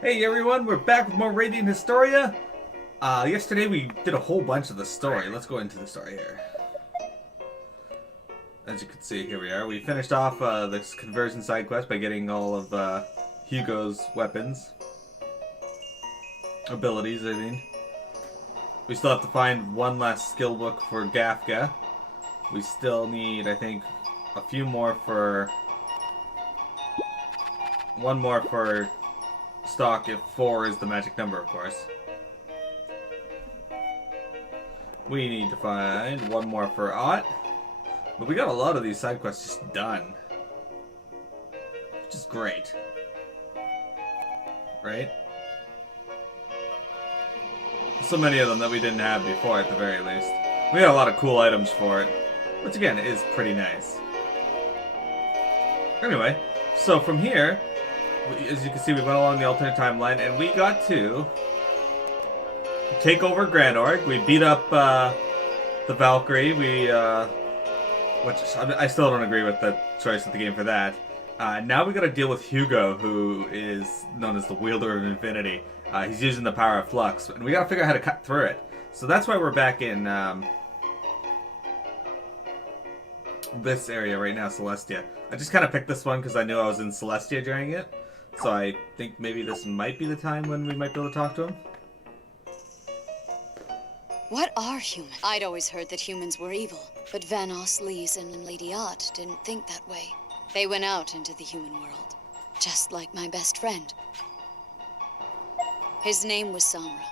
Hey everyone, we're back with more Radiant Historia. Yesterday we did a whole bunch of the story. Let's go into the story here. As you can see, here we are. We finished off this conversion side quest by getting all of Hugo's weapons. Abilities, I mean. We still have to find one last skill book for Gafka. We still need, I think, a few more for... one more for stock if 4 is the magic number, of course. We need to find one more for Ott. But we got a lot of these side quests just done. Which is great. Right? So many of them that we didn't have before at the very least. We got a lot of cool items for it. Which again is pretty nice. Anyway, so from here, as you can see, we went along the alternate timeline and we got to take over Granorg. We beat up the Valkyrie. Which I still don't agree with the choice of the game for that. Now we got to deal with Hugo, who is known as the Wielder of Infinity. He's using the power of Flux, and we got to figure out how to cut through it. So that's why we're back in this area right now, Celestia. I just kind of picked this one because I knew I was in Celestia during it. So I think maybe this might be the time when we might be able to talk to him. What are humans? I'd always heard that humans were evil, but Vanoss, Lise, and Lady Ott didn't think that way. They went out into the human world, just like my best friend. His name was Samra.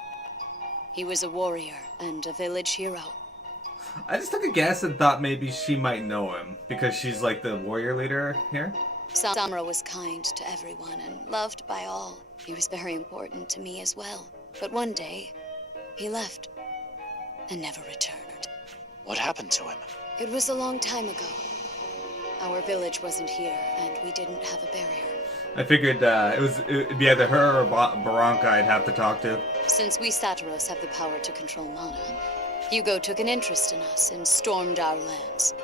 He was a warrior and a village hero. I just took a guess and thought maybe she might know him, because she's like the warrior leader here. Samra was kind to everyone and loved by all. He was very important to me as well. But one day, he left and never returned. What happened to him? It was a long time ago. Our village wasn't here, and we didn't have a barrier. I figured it'd be either her or Baranka I'd have to talk to. Since we Sataros have the power to control mana, Hugo took an interest in us and stormed our lands.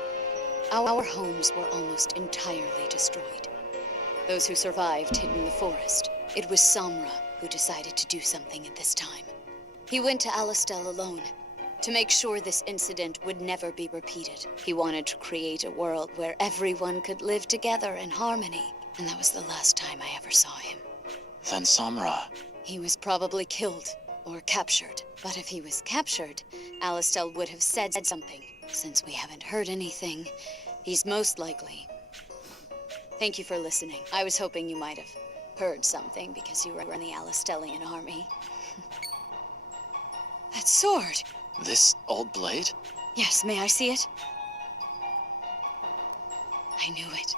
Our homes were almost entirely destroyed. Those who survived hid in the forest. It was Samra who decided to do something at this time. He went to Alistel alone, to make sure this incident would never be repeated. He wanted to create a world where everyone could live together in harmony, and that was the last time I ever saw him. Then Samra... He was probably killed or captured. But if he was captured, Alistel would have said something. Since we haven't heard anything, he's most likely... Thank you for listening. I was hoping you might have heard something because you were in the Alistelian army. That sword! This old blade? Yes, may I see it? I knew it.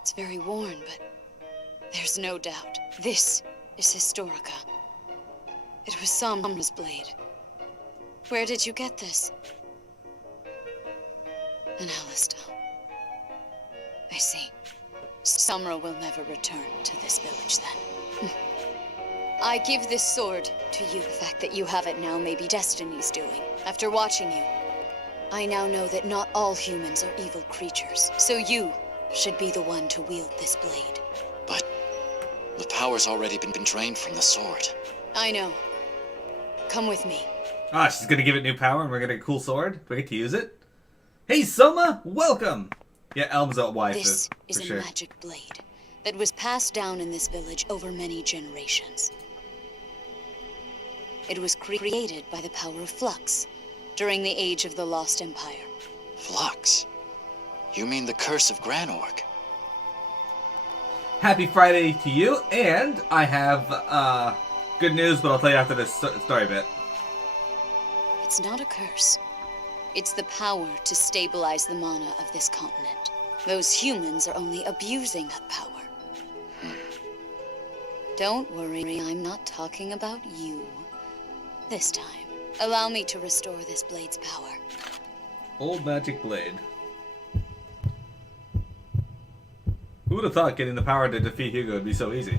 It's very worn, but there's no doubt. This is Historica. It was Samra's blade. Where did you get this? An Alistel. I see. Samra will never return to this village then. I give this sword to you. The fact that you have it now may be Destiny's doing. After watching you, I now know that not all humans are evil creatures. So you should be the one to wield this blade. But the power's already been drained from the sword. I know. Come with me. Ah, she's gonna give it new power and we're gonna get a cool sword. We get to use it. Hey, Soma! Welcome! Yeah, Elm's a wife, This is for a sure. magic blade that was passed down in this village over many generations. It was created by the power of Flux during the Age of the Lost Empire. Flux? You mean the curse of Granorg? Happy Friday to you, and I have good news, but I'll tell you after this story bit. It's not a curse. It's the power to stabilize the mana of this continent. Those humans are only abusing that power. Don't worry, I'm not talking about you. This time, allow me to restore this blade's power. Old magic blade. Who would have thought getting the power to defeat Hugo would be so easy?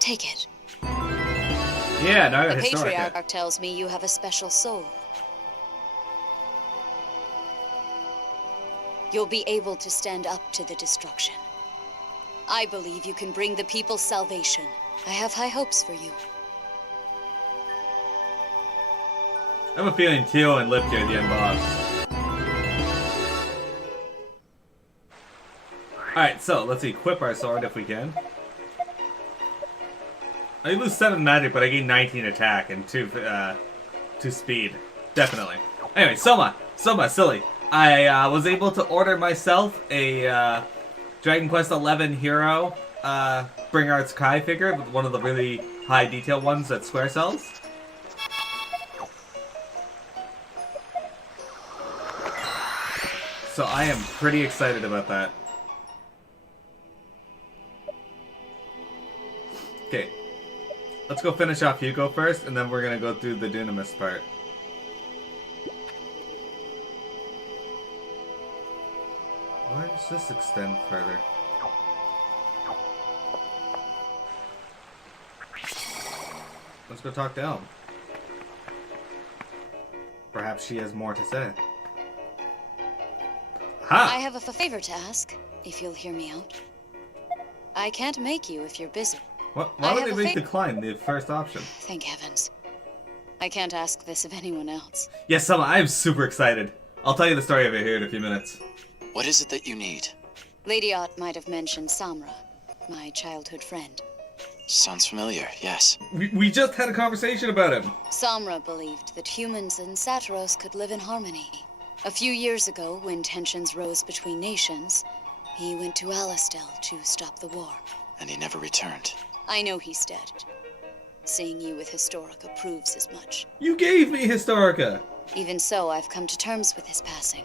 Take it. Yeah, now I got The Historia. Patriarch tells me you have a special soul. You'll be able to stand up to the destruction. I believe you can bring the people salvation. I have high hopes for you. I have a feeling Teo and Lipke are the end boss. Alright, so let's equip our sword if we can. I lose 7 magic, but I gain 19 attack and 2 speed. Definitely. Anyway, Soma, silly. I was able to order myself a Dragon Quest XI hero Bring Arts Kai figure, with one of the really high detail ones that Square sells. So I am pretty excited about that. Okay, let's go finish off Hugo first, and then we're gonna go through the Dunamis part. Where does this extend further? Let's go talk to Elm. Perhaps she has more to say. Ha! I have a favor to ask, if you'll hear me out. I can't make you if you're busy. What? Why would they make decline the first option? Thank heavens. I can't ask this of anyone else. Yes, Selma, I am super excited. I'll tell you the story of it here in a few minutes. What is it that you need? Lady Ott might have mentioned Samra, my childhood friend. Sounds familiar, yes. We just had a conversation about him. Samra believed that humans and Satiros could live in harmony. A few years ago, when tensions rose between nations, he went to Alistel to stop the war. And he never returned. I know he's dead. Seeing you with Historica proves as much. You gave me Historica! Even so, I've come to terms with his passing.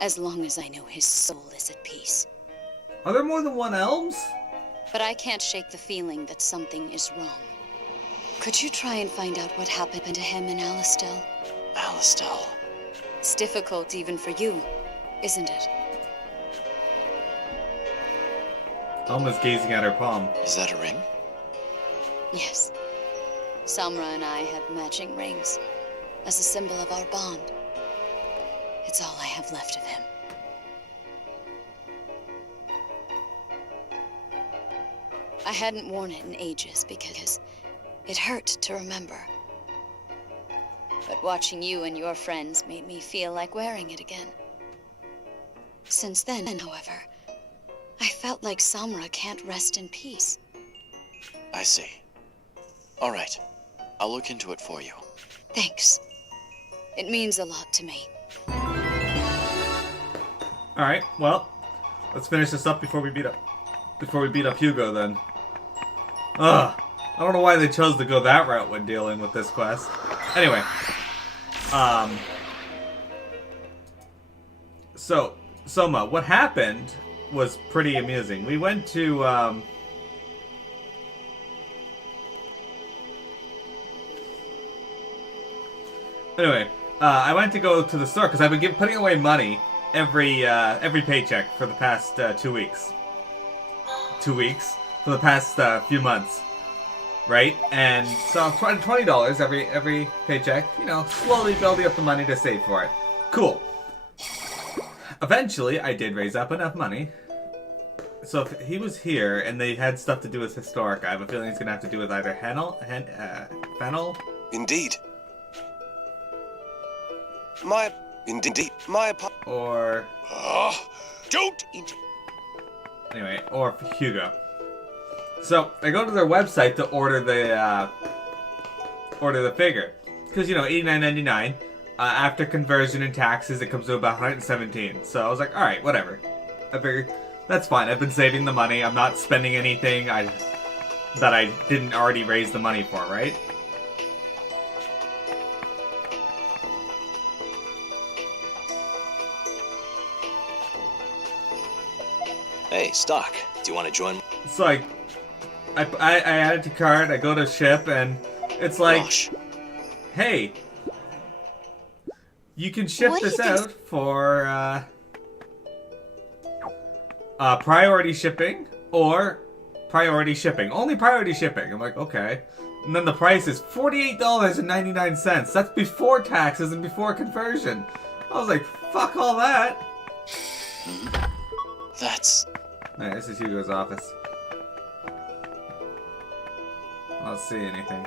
As long as I know his soul is at peace. Are there more than one Elms? But I can't shake the feeling that something is wrong. Could you try and find out what happened to him in Alistel? Alistel. It's difficult even for you, isn't it? Elma's gazing at her palm. Is that a ring? Yes. Samra and I had matching rings, as a symbol of our bond. It's all I have left of him. I hadn't worn it in ages because it hurt to remember. But watching you and your friends made me feel like wearing it again. Since then, however, I felt like Samra can't rest in peace. I see. All right. I'll look into it for you. Thanks. It means a lot to me. Alright, well, let's finish this up before we beat up Hugo then. Ugh. I don't know why they chose to go that route when dealing with this quest. Anyway. So, Soma, what happened was pretty amusing. We went to, Anyway, I went to go to the store because I've been putting away money every paycheck for the past 2 weeks. 2 weeks? For the past few months. Right? And so $20 every paycheck, you know, slowly building up the money to save for it. Cool. Eventually, I did raise up enough money. So if he was here and they had stuff to do with Historic, I have a feeling it's going to have to do with either Fennel? Indeed. Or... Don't! Anyway, or Hugo. So, I go to their website to order the figure. Because, you know, $89.99. After conversion and taxes, it comes to about $117. So I was like, alright, whatever. I figured, that's fine. I've been saving the money. I'm not spending anything that I didn't already raise the money for, right? Hey, Stock. Do you want to join? So I add it to cart, I go to ship, and it's like, Gosh. hey, you can ship this out for priority shipping or priority shipping. Only priority shipping. I'm like, okay. And then the price is $48.99. That's before taxes and before conversion. I was like, fuck all that. That's Alright, this is Hugo's office. I don't see anything.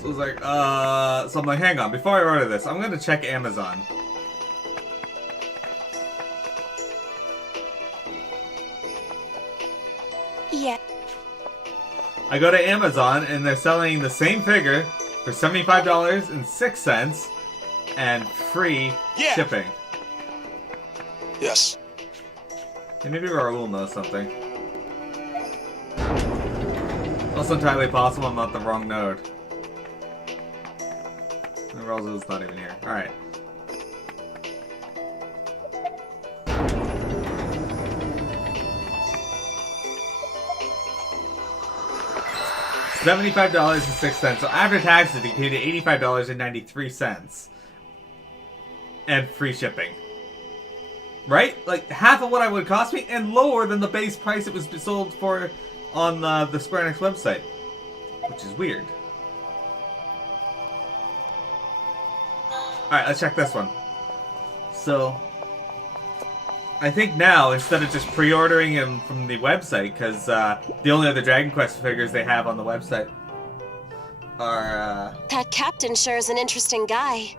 So it's like, so I'm like, hang on, before I order this, I'm gonna check Amazon. Yeah. I go to Amazon and they're selling the same figure for $75.06 and free shipping. Yes. Hey, maybe Raul knows something. Also entirely possible I'm not the wrong node. Raul's not even here. Alright. $75.06. So after taxes, he paid $85.93. And free shipping. Right? Like half of what it would cost me and lower than the base price it was sold for on the Square Enix website. Which is weird. Alright, let's check this one. So, I think now, instead of just pre-ordering him from the website, because the only other Dragon Quest figures they have on the website are, That captain sure is an interesting guy.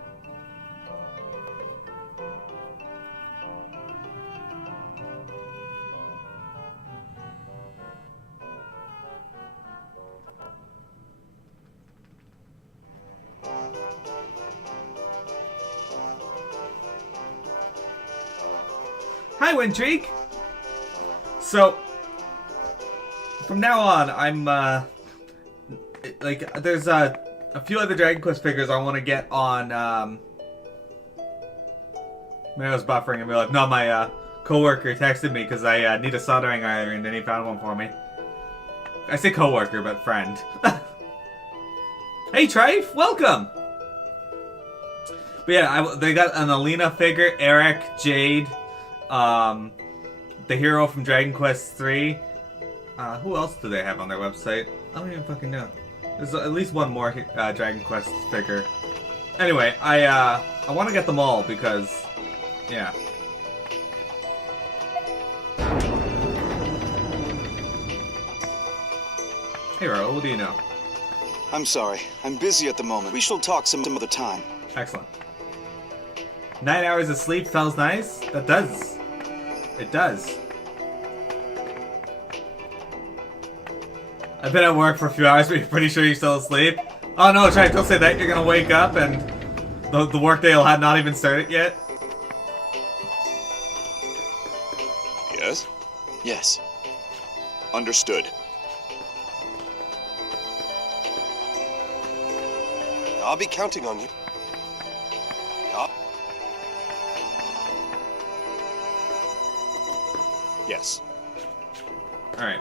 Hi, Wintrigue! So, from now on, I'm, like, there's, a few other Dragon Quest figures I want to get on, Maybe I was buffering and be like, no, my, co-worker texted me because I, need a soldering iron and he found one for me. I say co-worker, but friend. Hey, Trife! Welcome! But yeah, they got an Alina figure, Eric, Jade, the hero from Dragon Quest III. Who else do they have on their website? I don't even fucking know. There's at least one more Dragon Quest figure. Anyway, I want to get them all because, yeah. Hey, Ro, what do you know? I'm sorry. I'm busy at the moment. We shall talk some other time. Excellent. 9 hours of sleep feels nice? That does. It does. I've been at work for a few hours, but you're pretty sure you're still asleep? Oh no, Jack, don't say that. You're gonna wake up and the workday will have not even started yet. Yes? Yes. Understood. I'll be counting on you. Yes. Alright.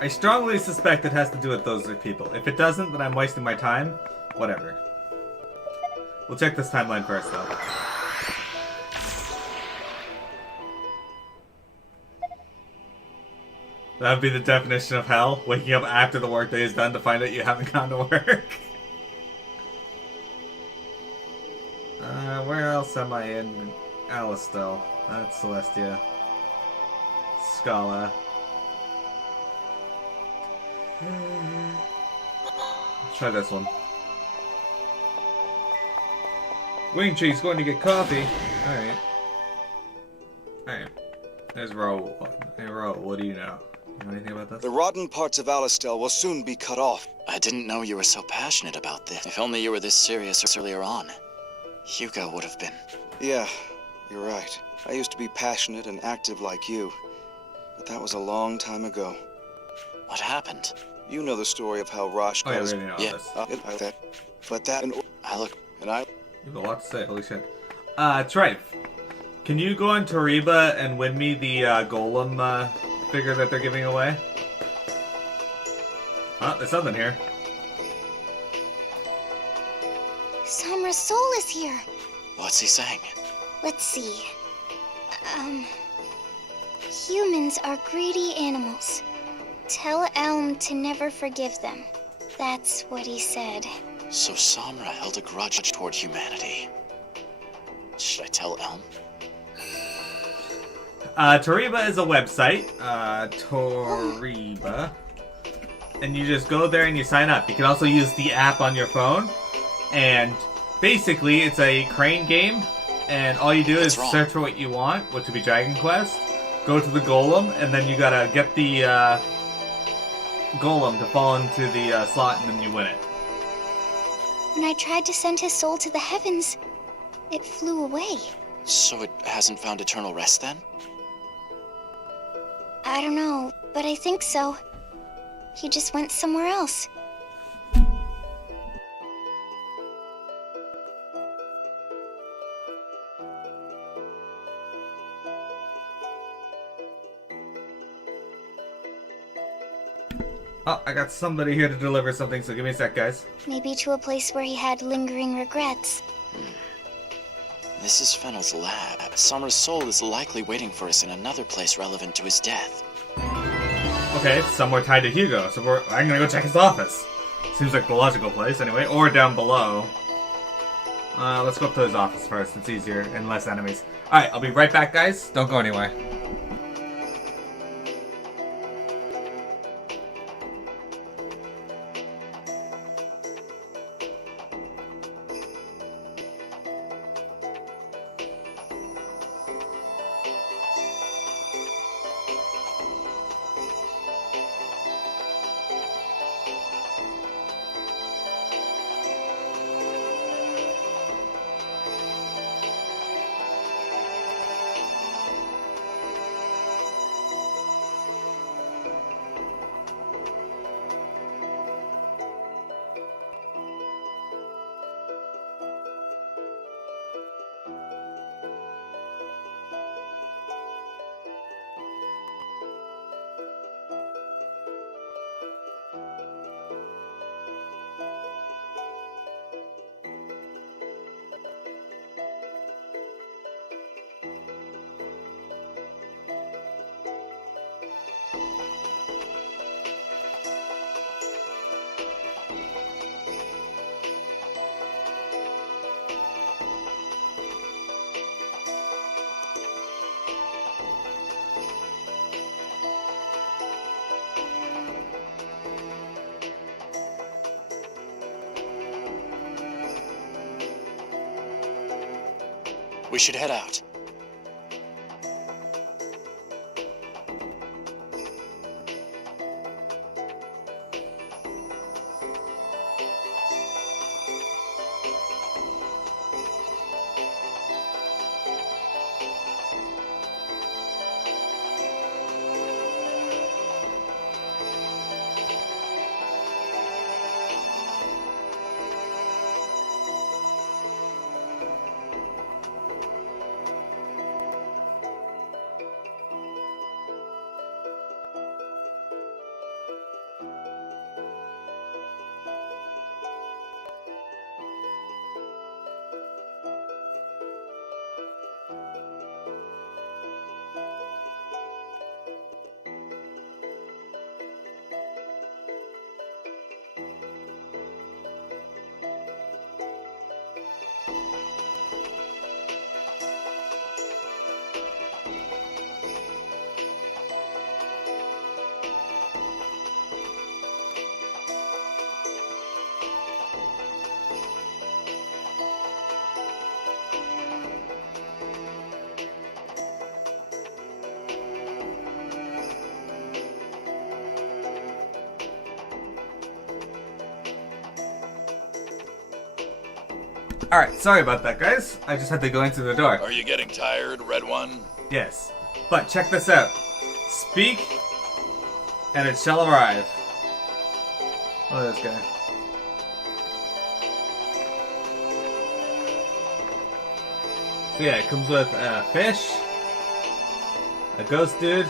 I strongly suspect it has to do with those people. If it doesn't, then I'm wasting my time. Whatever. We'll check this timeline first, though. That would be the definition of hell. Waking up after the workday is done to find out you haven't gone to work. Where else am I in? Alistel. That's Celestia. Scala. Let's try this one. Wing Tree's going to get coffee. Alright. Alright. There's Raul. Hey Raul, what do you know? You know anything about this? The rotten parts of Alistel will soon be cut off. I didn't know you were so passionate about this. If only you were this serious earlier on. Hugo would have been. Yeah, you're right. I used to be passionate and active like you. But that was a long time ago. What happened? You know the story of how Rosh Oh yeah, got we his... already know Yeah. this. But that... I look... And I... You have a lot to say, holy shit. Trife. Can you go on Toriba and win me the Golem figure that they're giving away? Oh, there's something here. Samra's soul is here. What's he saying? Let's see. Humans are greedy animals. Tell Elm to never forgive them. That's what he said. So Samra held a grudge toward humanity. Should I tell Elm? Toriba is a website. Toriba. And you just go there and you sign up. You can also use the app on your phone. And basically, it's a crane game. And all you do is search for what you want, which would be Dragon Quest. Go to the golem, and then you gotta get the golem to fall into the slot, and then you win it. When I tried to send his soul to the heavens, it flew away. So it hasn't found eternal rest then? I don't know, but I think so. He just went somewhere else. Oh, I got somebody here to deliver something, so give me a sec, guys. Maybe to a place where he had lingering regrets. This is Fennel's lab. Summer's soul is likely waiting for us in another place relevant to his death. Okay, it's somewhere tied to Hugo, so I'm gonna go check his office. Seems like the logical place, anyway. Or down below. Let's go up to his office first. It's easier and less enemies. Alright, I'll be right back, guys. Don't go anywhere. We should head out. Alright, sorry about that, guys. I just had to go into the door. Are you getting tired, Red One? Yes. But check this out. Speak, and it shall arrive. Look at this guy. So yeah, it comes with a fish, a ghost dude,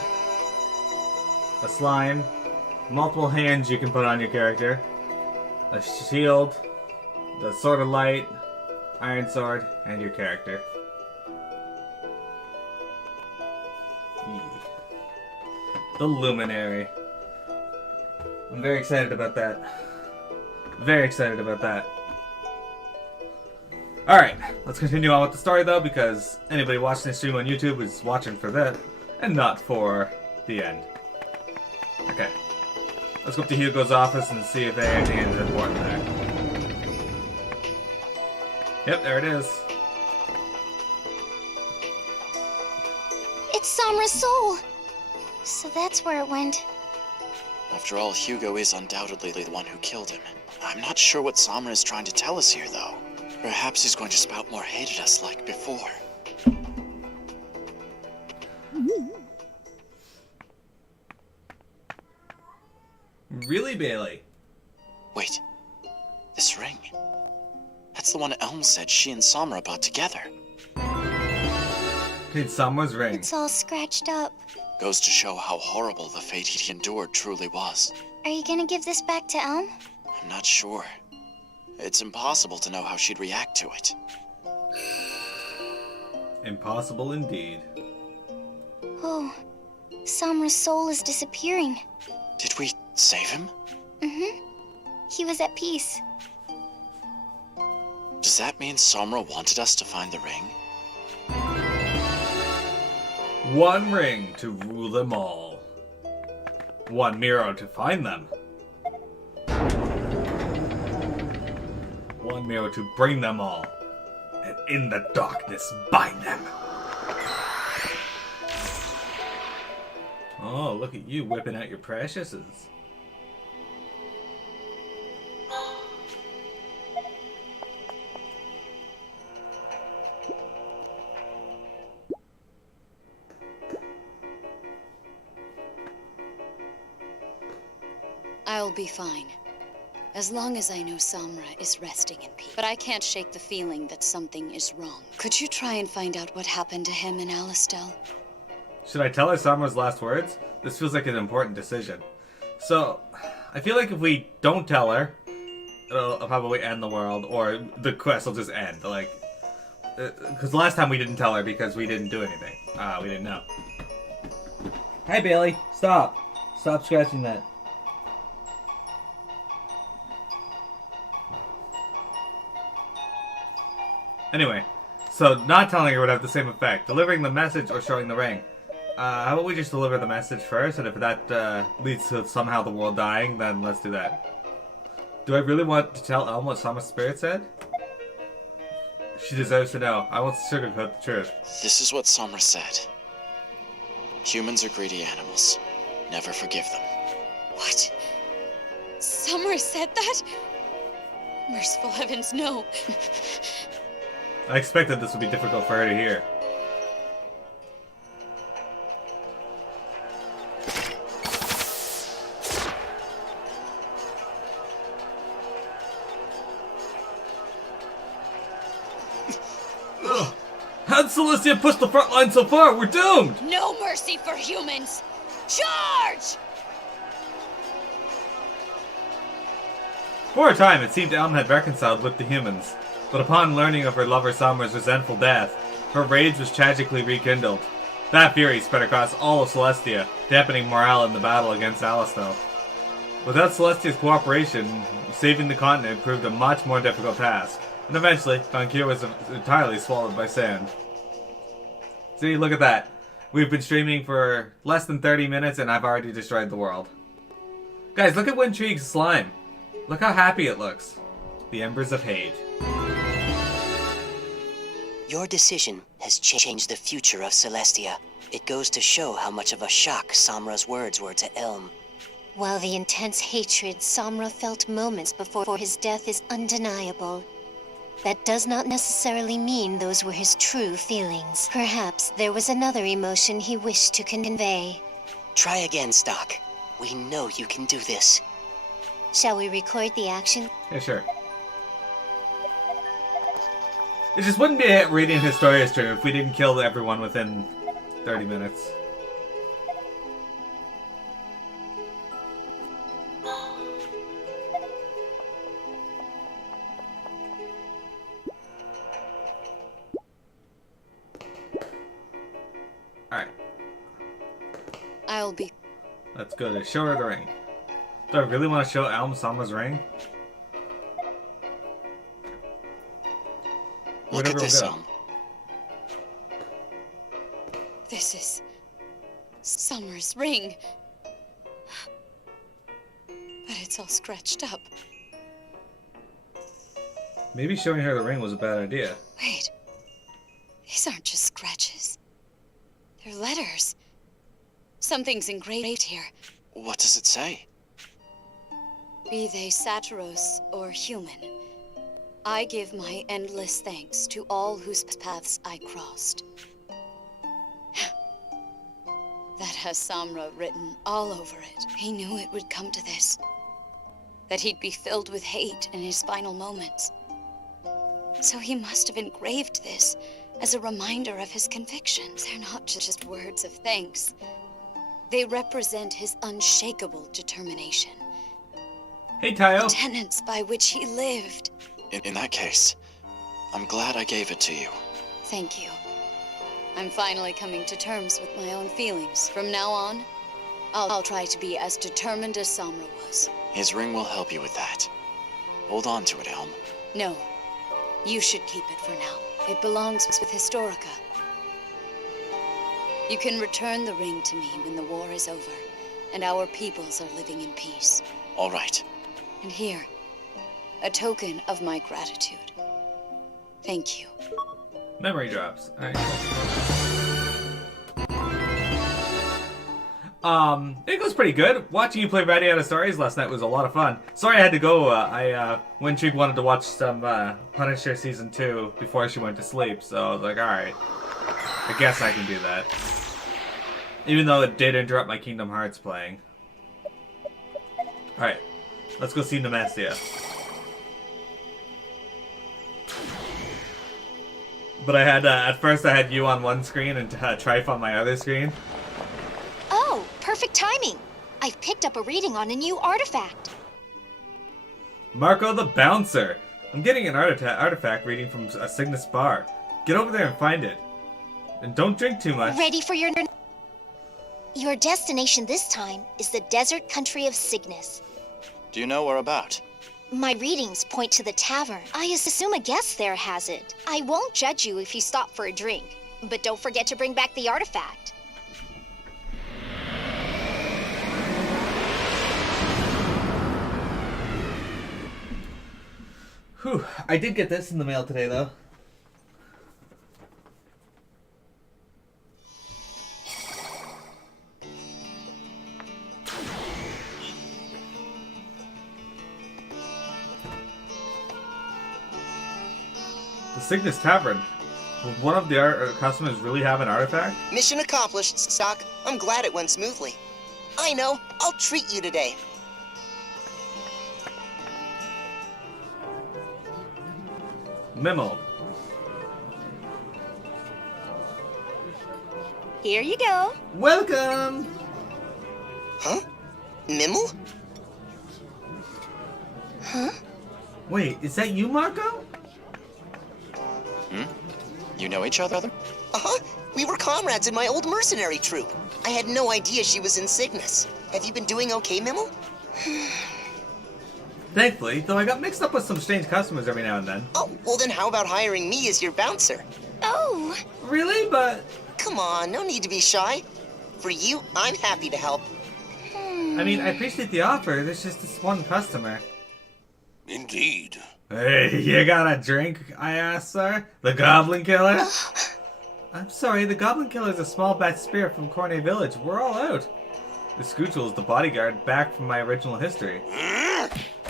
a slime, multiple hands you can put on your character, a shield, the sword of light, iron sword, and your character. The Luminary. I'm very excited about that. Very excited about that. Alright, let's continue on with the story though, because anybody watching this stream on YouTube is watching for that, and not for the end. Okay. Let's go up to Hugo's office and see if anything is important there. Yep, there it is. It's Samra's soul! So that's where it went. After all, Hugo is undoubtedly the one who killed him. I'm not sure what Samra is trying to tell us here, though. Perhaps he's going to spout more hate at us like before. Really, Bailey? Wait. This ring. That's the one Elm said she and Samra bought together. It's Samra's ring. It's all scratched up. Goes to show how horrible the fate he endured truly was. Are you gonna give this back to Elm? I'm not sure. It's impossible to know how she'd react to it. Impossible indeed. Oh, Samra's soul is disappearing. Did we save him? Mm-hmm. He was at peace. Does that mean Samra wanted us to find the ring? One ring to rule them all. One Miro to find them. One Miro to bring them all. And in the darkness bind them. Oh, look at you whipping out your preciouses. I'll be fine. As long as I know Samra is resting in peace. But I can't shake the feeling that something is wrong. Could you try and find out what happened to him and Alistel? Should I tell her Samra's last words? This feels like an important decision. So, I feel like if we don't tell her, it'll probably end the world, or the quest will just end. Like, because last time we didn't tell her because we didn't do anything. We didn't know. Hi, Bailey. Stop. Stop scratching that. Anyway, so not telling her would have the same effect. Delivering the message or showing the ring. How about we just deliver the message first, and if that leads to somehow the world dying, then let's do that. Do I really want to tell Elm what Samra's spirit said? She deserves to know. I won't sugarcoat the truth. This is what Samra said. Humans are greedy animals. Never forgive them. What? Samra said that? Merciful heavens, no. I expected this would be difficult for her to hear. How'd Celestia push the front line so far? We're doomed! No mercy for humans! Charge! For a time, it seemed Elm had reconciled with the humans, but upon learning of her lover Samra's resentful death, her rage was tragically rekindled. That fury spread across all of Celestia, dampening morale in the battle against Alistel. Without Celestia's cooperation, saving the continent proved a much more difficult task, and eventually, Vancouver was entirely swallowed by sand. See, look at that. We've been streaming for less than 30 minutes and I've already destroyed the world. Guys, look at Wintrigue's slime. Look how happy it looks. The embers of hate. Your decision has changed the future of Celestia. It goes to show how much of a shock Samra's words were to Elm. While the intense hatred Samra felt moments before his death is undeniable, that does not necessarily mean those were his true feelings. Perhaps there was another emotion he wished to convey. Try again, Stock. We know you can do this. Shall we record the action? Yeah, sure. It just wouldn't be a Radiant Historia stream if we didn't kill everyone within 30 minutes. Alright. I'll be... Let's go to show her the ring. Do I really want to show Elm Samra's ring? Look Where'd at this, everyone This is Summer's ring. But it's all scratched up. Maybe showing her the ring was a bad idea. Wait. These aren't just scratches. They're letters. Something's engraved here. What does it say? Be they Satiros or human, I give my endless thanks to all whose paths I crossed. That has Samra written all over it. He knew it would come to this. That he'd be filled with hate in his final moments. So he must have engraved this as a reminder of his convictions. They're not just words of thanks. They represent his unshakable determination. Hey, Tayo. The tenets by which he lived. In that case, I'm glad I gave it to you. Thank you. I'm finally coming to terms with my own feelings. From now on, I'll try to be as determined as Samra was. His ring will help you with that. Hold on to it, Elm. No, you should keep it for now. It belongs with Historica. You can return the ring to me when the war is over, and our peoples are living in peace. All right. And here, a token of my gratitude. Thank you. Memory drops. Alright, it goes pretty good. Watching you play Ready Out of Stories last night was a lot of fun. Sorry I had to go. Winchig wanted to watch some Punisher Season 2 before she went to sleep, so I was like, alright. I guess I can do that. Even though it did interrupt my Kingdom Hearts playing. Alright, let's go see Nemestia. But I had, at first I had you on one screen and Trife on my other screen. Oh, perfect timing. I've picked up a reading on a new artifact. Marco the Bouncer! I'm getting an artifact reading from a Cygnus bar. Get over there and find it. And don't drink too much. Ready for your... Your destination this time is the desert country of Cygnus. Do you know where about? My readings point to the tavern. I assume a guest there has it. I won't judge you if you stop for a drink, but don't forget to bring back the artifact. Whew, I did get this in the mail today though. The Cygnus Tavern. Will one of the customers really have an artifact? Mission accomplished, Stock. I'm glad it went smoothly. I know. I'll treat you today. Memo. Here you go. Welcome! Huh? Mimel? Huh? Wait, is that you, Marco? You know each other? Uh-huh. We were comrades in my old mercenary troop. I had no idea she was in Cygnus. Have you been doing okay, Mimel? Thankfully, though I got mixed up with some strange customers every now and then. Oh, well then how about hiring me as your bouncer? Oh. Really? But... Come on, no need to be shy. For you, I'm happy to help. I mean, I appreciate the offer. There's just this one customer. Indeed. Hey, you got a drink? I asked, sir. The Goblin Killer? I'm sorry, the Goblin Killer is a small bat spirit from Cornet Village. We're all out. The Scoochel is the bodyguard back from my original history.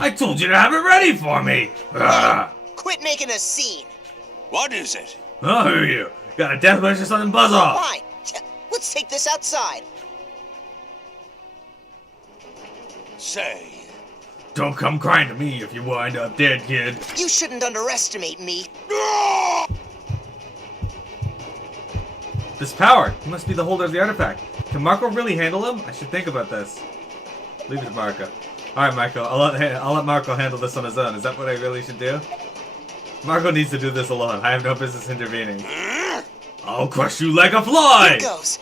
I told you to have it ready for me! Ah! Quit making a scene. What is it? I'll hear you. Got a death wish or something? Buzz off! Fine. Let's take this outside. Say. Don't come crying to me if you wind up dead, kid. You shouldn't underestimate me. This power! He must be the holder of the artifact. Can Marco really handle him? I should think about this. Leave it to Marco. Alright, Marco. I'll let Marco handle this on his own. Is that what I really should do? Marco needs to do this alone. I have no business intervening. I'll crush you like a fly! Here goes.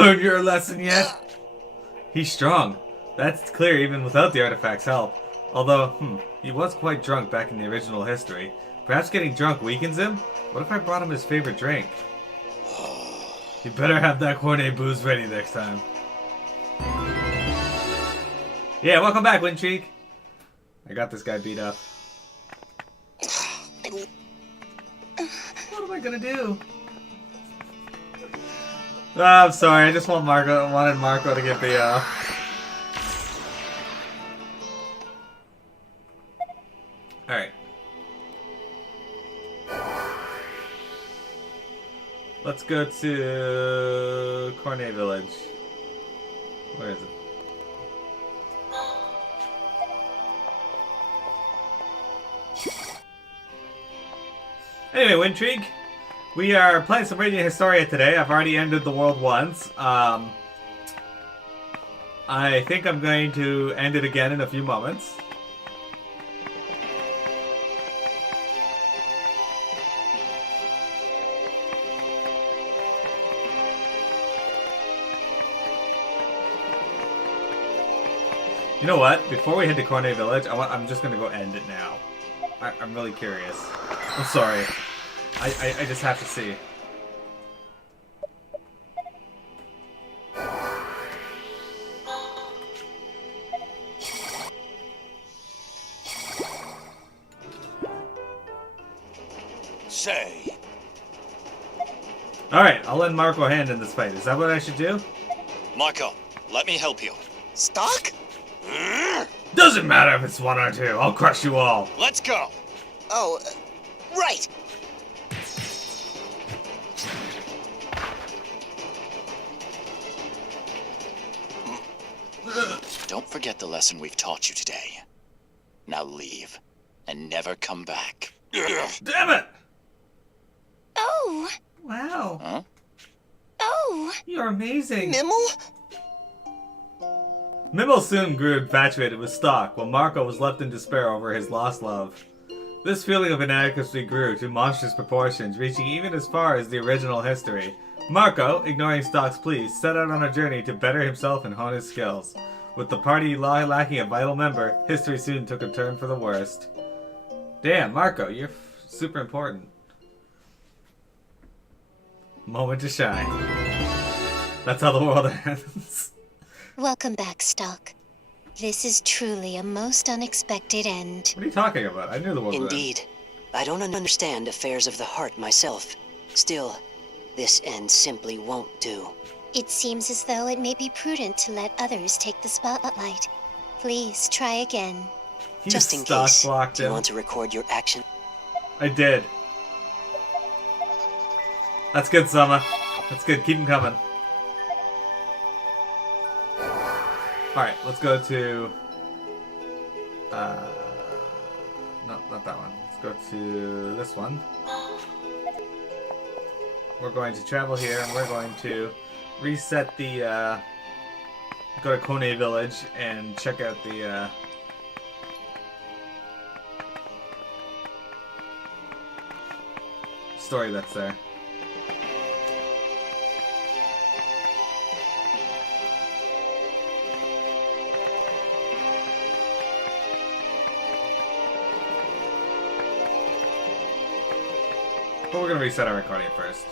learned your lesson yet? He's strong. That's clear even without the artifact's help. Although, he was quite drunk back in the original history. Perhaps getting drunk weakens him? What if I brought him his favorite drink? You better have that Cornet booze ready next time. Yeah, welcome back, Windcheek. I got this guy beat up. What am I gonna do? Oh, I'm sorry, I just wanted Marco to get beat up. Alright. Let's go to Cornet Village. Where is it? Anyway, Windcheek, we are playing some Radiant Historia today. I've already ended the world once. I think I'm going to end it again in a few moments. You know what? Before we head to Cornet Village, I'm just going to go end it now. I'm really curious. I'm sorry. I just have to see. Say. Alright, I'll lend Marco a hand in this fight. Is that what I should do? Marco, let me help you. Stock? Doesn't matter if it's one or two. I'll crush you all. Let's go. Oh, right. Don't forget the lesson we've taught you today. Now leave, and never come back. Damn it! Oh, Wow. Huh? oh. You're amazing. Mimel? Mimel soon grew infatuated with Stock, while Marco was left in despair over his lost love. This feeling of inadequacy grew to monstrous proportions, reaching even as far as the original history. Marco, ignoring Stock's pleas, set out on a journey to better himself and hone his skills. With the party lacking a vital member, history soon took a turn for the worst. Damn, Marco, you're super important. Moment to shine. That's how the world ends. Welcome back, Stock. This is truly a most unexpected end. What are you talking about? I knew the world would end. Indeed. I don't understand affairs of the heart myself. Still, this end simply won't do. It seems as though it may be prudent to let others take the spotlight. Please try again. You Just in stock case, blocked do you him. want to record your action? I did. That's good, Sama. That's good. Keep them coming. Alright, let's go to... No, not that one. Let's go to this one. We're going to travel here, and we're going to reset the... Go to Kone Village and check out the... story that's there. But we're gonna reset our recording first.